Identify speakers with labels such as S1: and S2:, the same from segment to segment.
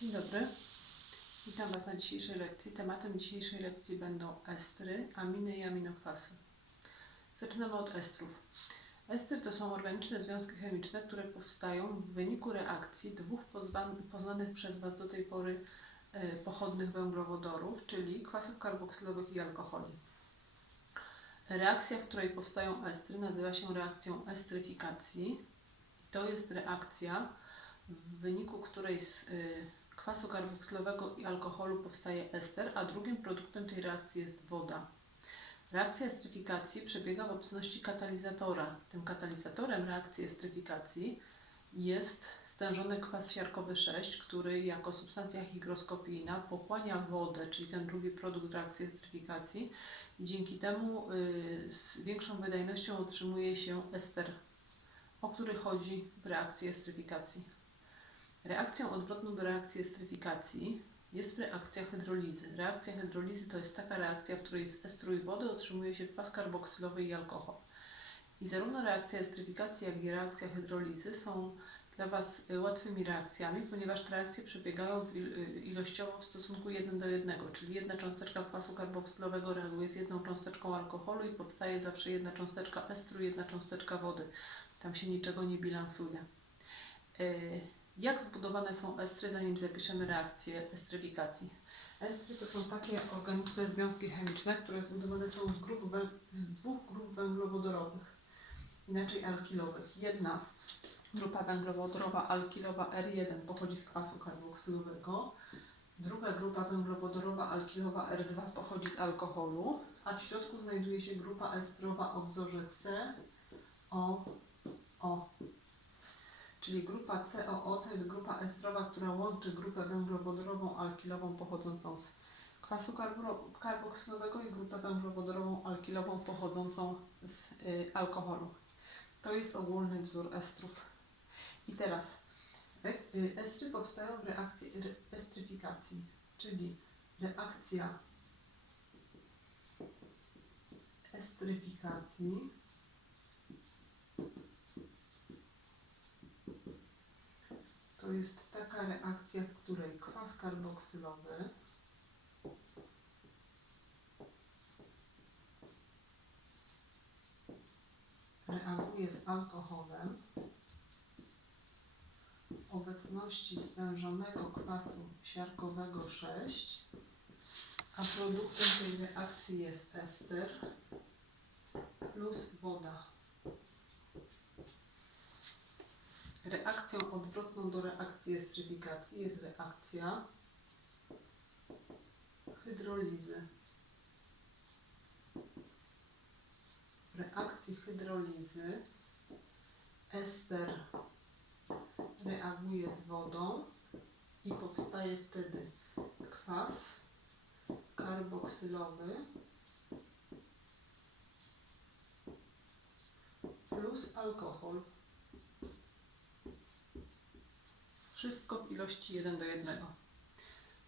S1: Dzień dobry. Witam Was na dzisiejszej lekcji. Tematem dzisiejszej lekcji będą estry, aminy i aminokwasy. Zaczynamy od estrów. Estry to są organiczne związki chemiczne, które powstają w wyniku reakcji dwóch poznanych przez Was do tej pory e, pochodnych węglowodorów, czyli kwasów karboksylowych i alkoholi. Reakcja, w której powstają estry, nazywa się reakcją estryfikacji. To jest reakcja, w wyniku której z y, kwasu karboksylowego i alkoholu powstaje ester, a drugim produktem tej reakcji jest woda. Reakcja estryfikacji przebiega w obecności katalizatora. Tym katalizatorem reakcji estryfikacji jest stężony kwas siarkowy 6, który jako substancja hygroskopijna pochłania wodę, czyli ten drugi produkt reakcji estryfikacji i dzięki temu y, z większą wydajnością otrzymuje się ester, o który chodzi w reakcji estryfikacji. Reakcją odwrotną do reakcji estryfikacji jest reakcja hydrolizy. Reakcja hydrolizy to jest taka reakcja, w której z estru i wody otrzymuje się kwas karboksylowy i alkohol. I zarówno reakcja estryfikacji, jak i reakcja hydrolizy są dla Was y, łatwymi reakcjami, ponieważ te reakcje przebiegają y, ilościowo w stosunku 1 do 1, czyli jedna cząsteczka kwasu karboksylowego reaguje z jedną cząsteczką alkoholu i powstaje zawsze jedna cząsteczka estru jedna cząsteczka wody. Tam się niczego nie bilansuje. Jak zbudowane są estry, zanim zapiszemy reakcję estryfikacji? Estry to są takie organiczne związki chemiczne, które zbudowane są z, grup z dwóch grup węglowodorowych, inaczej alkilowych. Jedna grupa węglowodorowa alkilowa R1 pochodzi z kwasu karboksylowego, druga grupa węglowodorowa alkilowa R2 pochodzi z alkoholu, a w środku znajduje się grupa estrowa o wzorze C, O, O. Czyli grupa COO to jest grupa estrowa, która łączy grupę węglowodorową alkilową pochodzącą z kwasu karbo- karboksylowego i grupę węglowodorową alkilową pochodzącą z y, alkoholu. To jest ogólny wzór estrów. I teraz y, estry powstają w reakcji re, estryfikacji, czyli reakcja estryfikacji To jest taka reakcja, w której kwas karboksylowy reaguje z alkoholem w obecności stężonego kwasu siarkowego 6, a produktem tej reakcji jest ester plus woda. Reakcją odwrotną do reakcji estryfikacji jest reakcja hydrolizy. W reakcji hydrolizy ester reaguje z wodą i powstaje wtedy kwas karboksylowy plus alkohol. Wszystko w ilości 1 do 1.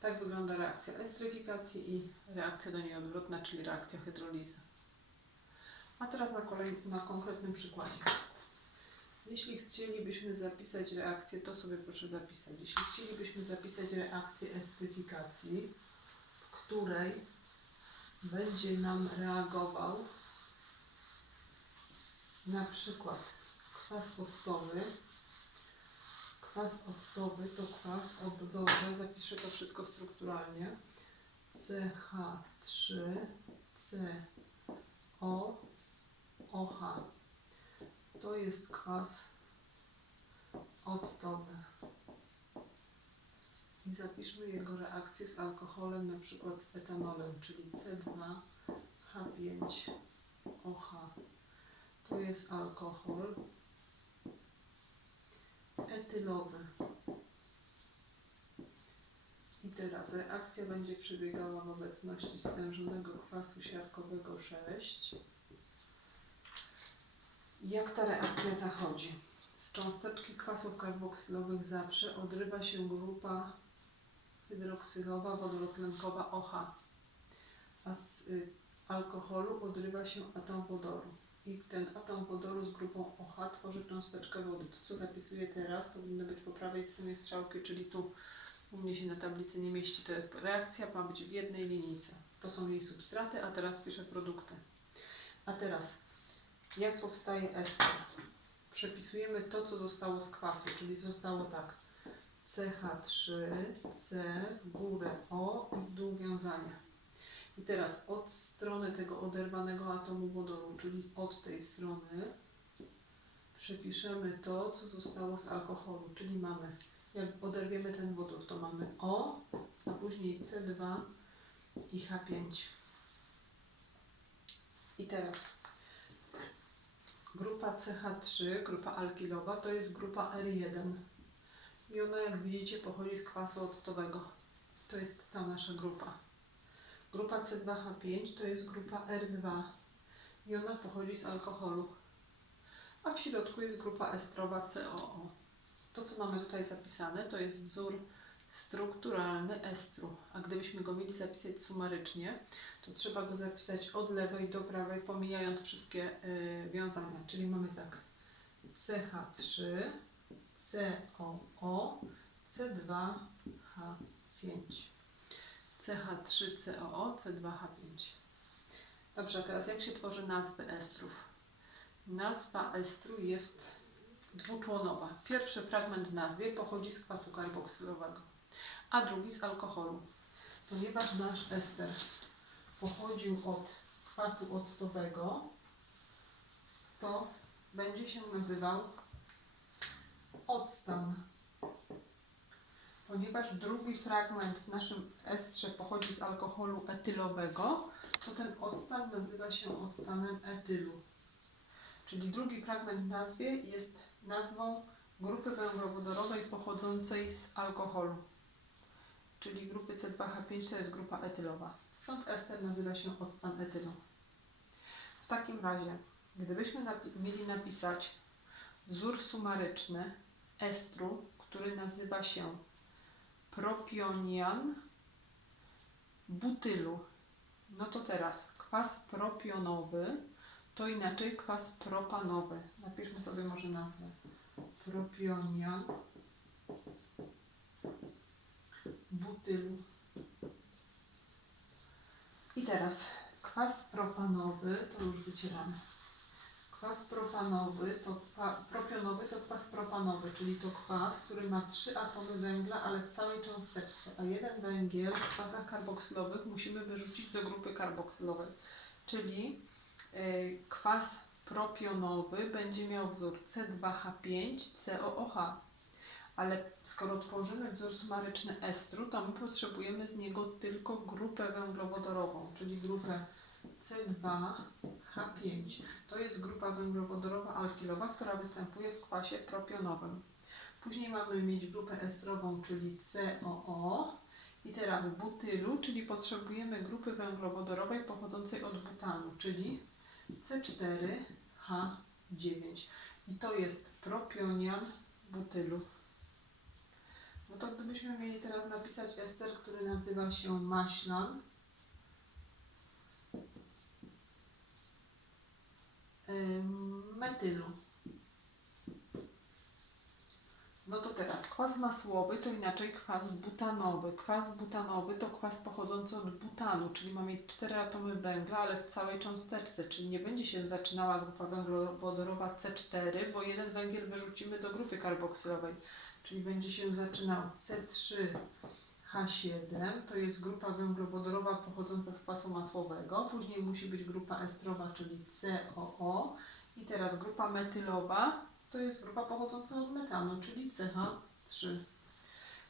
S1: Tak wygląda reakcja estryfikacji i reakcja do niej odwrotna, czyli reakcja hydrolizy. A teraz na, kolej, na konkretnym przykładzie. Jeśli chcielibyśmy zapisać reakcję, to sobie proszę zapisać. Jeśli chcielibyśmy zapisać reakcję estryfikacji, w której będzie nam reagował na przykład kwas octowy, Kwas octowy to kwas o wzorze, zapiszę to wszystko strukturalnie. CH3CO OH. To jest kwas octowy. I zapiszmy jego reakcję z alkoholem, na przykład z etanolem, czyli C2H5OH. To jest alkohol etylowy. I teraz reakcja będzie przebiegała w obecności stężonego kwasu siarkowego 6. Jak ta reakcja zachodzi? Z cząsteczki kwasów karboksylowych zawsze odrywa się grupa hydroksylowa wodorotlenkowa OH, a z y, alkoholu odrywa się atom wodoru i ten atom wodoru OH tworzy cząsteczkę wody. To, co zapisuję teraz, powinno być po prawej stronie strzałki, czyli tu u mnie się na tablicy nie mieści, to reakcja ma być w jednej linijce. To są jej substraty, a teraz piszę produkty. A teraz, jak powstaje ester? Przepisujemy to, co zostało z kwasu, czyli zostało tak. CH3, C, w górę O i w dół wiązania. I teraz od strony tego oderwanego atomu wodoru, czyli od tej strony, przepiszemy to, co zostało z alkoholu, czyli mamy, jak oderwiemy ten wodór, to mamy O, a później C2 i H5. I teraz grupa CH3, grupa alkilowa, to jest grupa R1. I ona, jak widzicie, pochodzi z kwasu octowego. To jest ta nasza grupa. Grupa C2H5 to jest grupa R2 i ona pochodzi z alkoholu. A w środku jest grupa estrowa COO. To, co mamy tutaj zapisane, to jest wzór strukturalny estru. A gdybyśmy go mieli zapisać sumarycznie, to trzeba go zapisać od lewej do prawej, pomijając wszystkie y, wiązania. Czyli mamy tak CH3, COO, C2H5. CH3COO, C2H5. Dobrze, a teraz jak się tworzy nazwy estrów? Nazwa estru jest dwuczłonowa. Pierwszy fragment nazwy pochodzi z kwasu karboksylowego, a drugi z alkoholu. Ponieważ nasz ester pochodził od kwasu octowego, to będzie się nazywał octan. Ponieważ drugi fragment w naszym estrze pochodzi z alkoholu etylowego, to ten octan nazywa się octanem etylu. Czyli drugi fragment w nazwie jest nazwą grupy węglowodorowej pochodzącej z alkoholu. Czyli grupy C2H5 to jest grupa etylowa. Stąd ester nazywa się octan etylu. W takim razie, gdybyśmy napi- mieli napisać wzór sumaryczny estru, który nazywa się propionian butylu. No to teraz kwas propionowy to inaczej kwas propanowy. Napiszmy sobie może nazwę. Propionian butylu. I teraz kwas propanowy to już wycieramy. Kwas propanowy to propionowy to kwas propanowy, czyli to kwas, który ma trzy atomy węgla, ale w całej cząsteczce, a jeden węgiel w kwasach karboksylowych musimy wyrzucić do grupy karboksylowej. Czyli kwas propionowy będzie miał wzór C2H5COOH. Ale skoro tworzymy wzór sumaryczny estru, to my potrzebujemy z niego tylko grupę węglowodorową, czyli grupę C2H5. To jest grupa węglowodorowa alkilowa, która występuje w kwasie propionowym. Później mamy mieć grupę estrową, czyli COO. I teraz butylu, czyli potrzebujemy grupy węglowodorowej pochodzącej od butanu, czyli C4H9. I to jest propionian butylu. No to gdybyśmy mieli teraz napisać ester, który nazywa się maślan, metylu. No to teraz kwas masłowy to inaczej kwas butanowy. Kwas butanowy to kwas pochodzący od butanu, czyli ma mieć cztery atomy węgla, ale w całej cząsteczce, czyli nie będzie się zaczynała grupa węglowodorowa C4, bo jeden węgiel wyrzucimy do grupy karboksylowej, czyli będzie się zaczynał C3H7, to jest grupa węglowodorowa pochodząca z kwasu masłowego, później musi być grupa estrowa, czyli COO i teraz grupa metylowa, to jest grupa pochodząca od metanu, czyli CH3.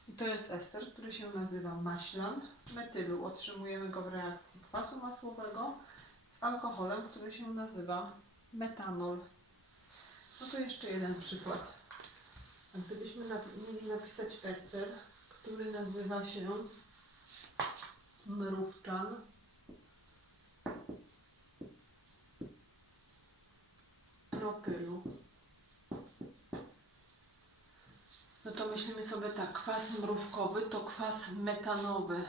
S1: I to jest ester, który się nazywa maślan metylu. Otrzymujemy go w reakcji kwasu masłowego z alkoholem, który się nazywa metanol. No to jeszcze jeden przykład. A gdybyśmy mieli napisać ester, który nazywa się mrówczan, propylu. No to myślimy sobie tak, kwas mrówkowy to kwas metanowy,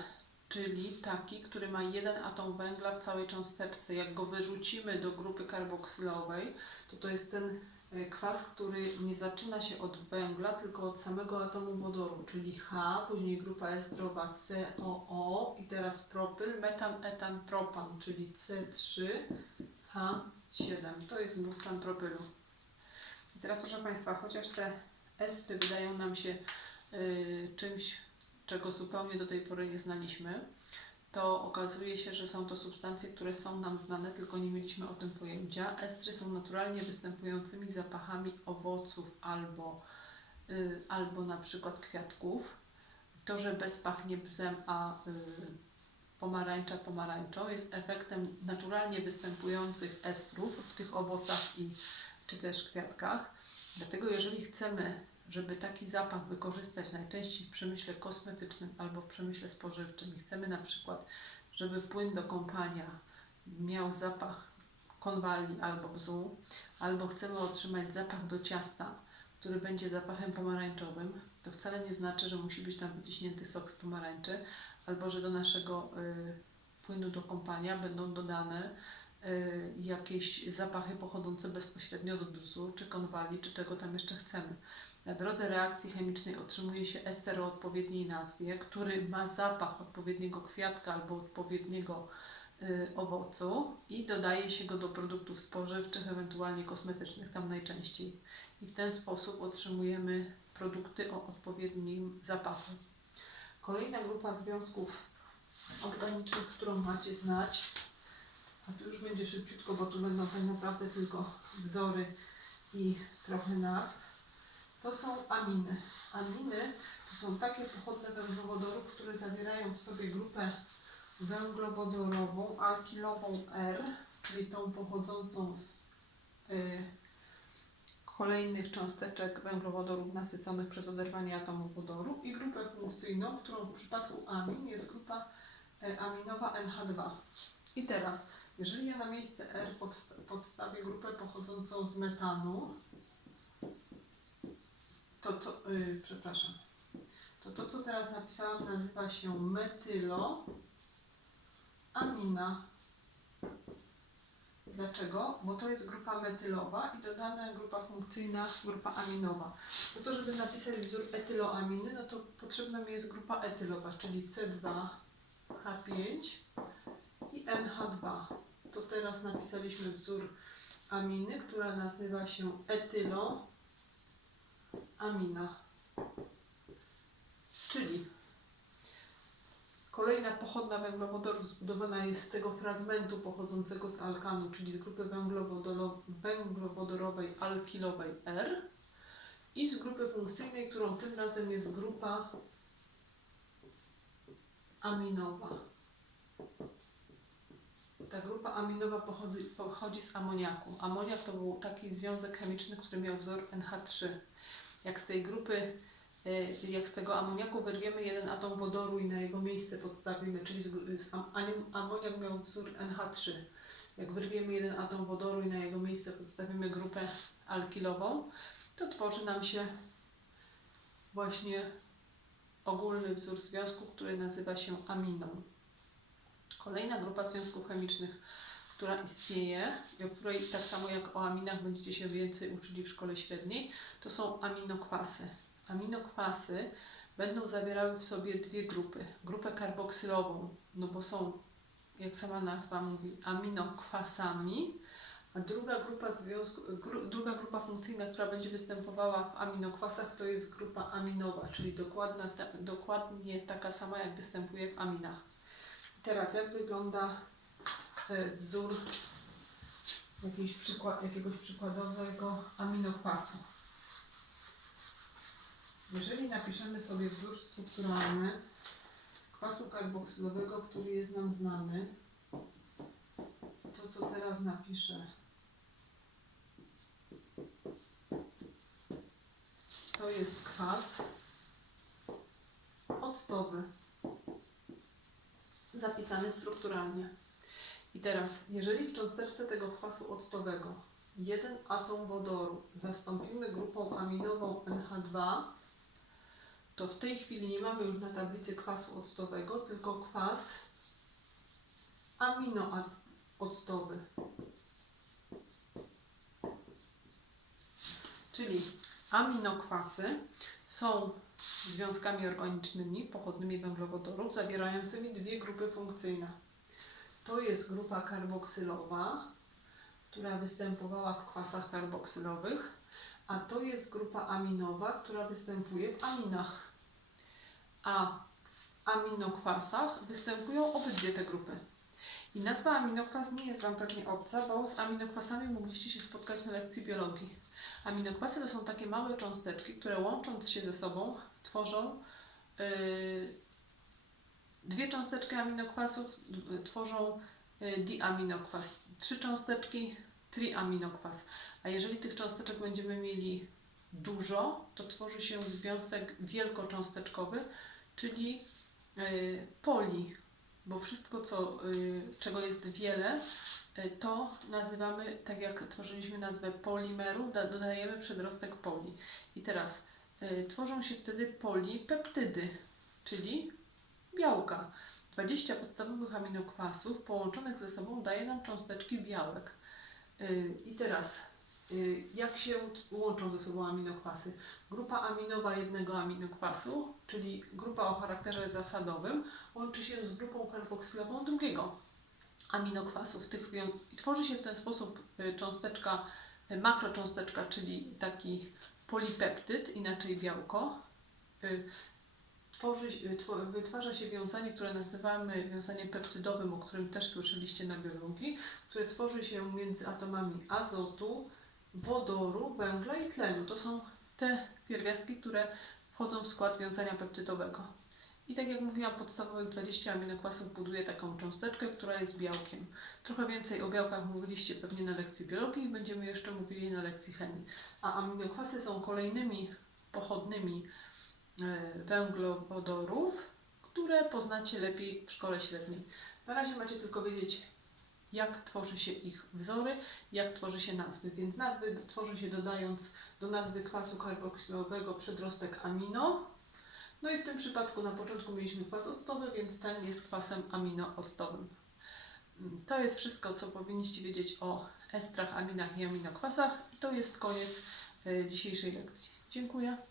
S1: czyli taki, który ma jeden atom węgla w całej cząsteczce. Jak go wyrzucimy do grupy karboksylowej, to to jest ten y, kwas, który nie zaczyna się od węgla, tylko od samego atomu wodoru, czyli H, później grupa estrowa COO i teraz propyl, metan, etan, propan, czyli C3H7. To jest wulkan propylu. I teraz proszę Państwa, chociaż te estry wydają nam się y, czymś, czego zupełnie do tej pory nie znaliśmy, to okazuje się, że są to substancje, które są nam znane, tylko nie mieliśmy o tym pojęcia. Estry są naturalnie występującymi zapachami owoców albo, y, albo na przykład kwiatków. To, że bez pachnie bzem, a y, pomarańcza pomarańczą jest efektem naturalnie występujących estrów w tych owocach i czy też kwiatkach. Dlatego jeżeli chcemy, żeby taki zapach wykorzystać najczęściej w przemyśle kosmetycznym albo w przemyśle spożywczym i chcemy na przykład, żeby płyn do kąpania miał zapach konwali albo bzu, albo chcemy otrzymać zapach do ciasta, który będzie zapachem pomarańczowym, to wcale nie znaczy, że musi być tam wyciśnięty sok z pomarańczy, albo że do naszego y, płynu do kąpania będą dodane y, jakieś zapachy pochodzące bezpośrednio z bzu, czy konwali, czy czego tam jeszcze chcemy. Na drodze reakcji chemicznej otrzymuje się ester o odpowiedniej nazwie, który ma zapach odpowiedniego kwiatka albo odpowiedniego y, owocu i dodaje się go do produktów spożywczych, ewentualnie kosmetycznych, tam najczęściej. I w ten sposób otrzymujemy produkty o odpowiednim zapachu. Kolejna grupa związków organicznych, którą macie znać, a tu już będzie szybciutko, bo tu będą tak naprawdę tylko wzory i trochę nazw, to są aminy. Aminy to są takie pochodne węglowodorów, które zawierają w sobie grupę węglowodorową, alkilową R, czyli tą pochodzącą z y, kolejnych cząsteczek węglowodorów nasyconych przez oderwanie atomu wodoru i grupę funkcyjną, którą w przypadku amin jest grupa y, aminowa NH2. I teraz, jeżeli ja na miejsce R podstawię grupę pochodzącą z metanu, to to, y, przepraszam, to to, co teraz napisałam, nazywa się metylo amina. Dlaczego? Bo to jest grupa metylowa i dodana grupa funkcyjna, grupa aminowa. Po to, żeby napisać wzór etyloaminy, no to potrzebna mi jest grupa etylowa, czyli C2H5 i NH2. To teraz napisaliśmy wzór aminy, która nazywa się etylo amina. Czyli kolejna pochodna węglowodorów zbudowana jest z tego fragmentu pochodzącego z alkanu, czyli z grupy węglowodoro- węglowodorowej alkilowej R i z grupy funkcyjnej, którą tym razem jest grupa aminowa. Ta grupa aminowa pochodzi, pochodzi z amoniaku. Amoniak to był taki związek chemiczny, który miał wzór NH3 jak z tej grupy, y, jak z tego amoniaku wyrwiemy jeden atom wodoru i na jego miejsce podstawimy, czyli z, z amoniak miał wzór NH3. Jak wyrwiemy jeden atom wodoru i na jego miejsce podstawimy grupę alkilową, to tworzy nam się właśnie ogólny wzór związku, który nazywa się aminą. Kolejna grupa związków chemicznych, która istnieje i o której tak samo jak o aminach będziecie się więcej uczyli w szkole średniej, to są aminokwasy. Aminokwasy będą zawierały w sobie dwie grupy. Grupę karboksylową, no bo są, jak sama nazwa mówi, aminokwasami, a druga grupa, związku, gru, druga grupa funkcyjna, która będzie występowała w aminokwasach, to jest grupa aminowa, czyli dokładna, ta, dokładnie taka sama, jak występuje w aminach. Teraz, jak wygląda wzór jakiejś przykład, jakiegoś przykładowego aminokwasu? Jeżeli napiszemy sobie wzór strukturalny kwasu karboksylowego, który jest nam znany, to co teraz napiszę, to jest kwas octowy, zapisany strukturalnie. I teraz, jeżeli w cząsteczce tego kwasu octowego jeden atom wodoru zastąpimy grupą aminową NH2, to w tej chwili nie mamy już na tablicy kwasu octowego, tylko kwas aminooctowy. Czyli aminokwasy są związkami organicznymi pochodnymi węglowodorów zawierającymi dwie grupy funkcyjne. To jest grupa karboksylowa, która występowała w kwasach karboksylowych, a to jest grupa aminowa, która występuje w aminach. A w aminokwasach występują obydwie te grupy. I nazwa aminokwas nie jest Wam pewnie obca, bo z aminokwasami mogliście się spotkać na lekcji biologii. Aminokwasy to są takie małe cząsteczki, które łącząc się ze sobą tworzą yy, dwie cząsteczki aminokwasów, y, tworzą y, diaminokwas. Trzy cząsteczki triaminokwas. A jeżeli tych cząsteczek będziemy mieli dużo, to tworzy się związek wielkocząsteczkowy, czyli y, poli, bo wszystko, co, czego jest wiele, to nazywamy, tak jak tworzyliśmy nazwę polimeru, da, dodajemy przedrostek poli. I teraz tworzą się wtedy polipeptydy, czyli białka. 20 podstawowych aminokwasów połączonych ze sobą daje nam cząsteczki białek. Y, I teraz, y, jak się łączą ze sobą aminokwasy? Grupa aminowa jednego aminokwasu, czyli grupa o charakterze zasadowym, łączy się z grupą karboksylową drugiego aminokwasów. Tych i tworzy się w ten sposób y, cząsteczka, makrocząsteczka, czyli taki polipeptyd, inaczej białko. Y, Tworzy, two- wytwarza się wiązanie, które nazywamy wiązaniem peptydowym, o którym też słyszeliście na biologii, które tworzy się między atomami azotu, wodoru, węgla i tlenu. To są te pierwiastki, które wchodzą w skład wiązania peptydowego. I tak jak mówiłam, podstawowych 20 aminokwasów buduje taką cząsteczkę, która jest białkiem. Trochę więcej o białkach mówiliście pewnie na lekcji biologii i będziemy jeszcze mówili na lekcji chemii. A aminokwasy są kolejnymi pochodnymi węglowodorów, które poznacie lepiej w szkole średniej. Na razie macie tylko wiedzieć, jak tworzy się ich wzory, jak tworzy się nazwy. Więc nazwy tworzy się dodając do nazwy kwasu karboksylowego przedrostek amino. No i w tym przypadku na początku mieliśmy kwas octowy, więc ten jest kwasem aminooctowym. To jest wszystko, co powinniście wiedzieć o estrach, aminach i aminokwasach. I to jest koniec e, dzisiejszej lekcji. Dziękuję.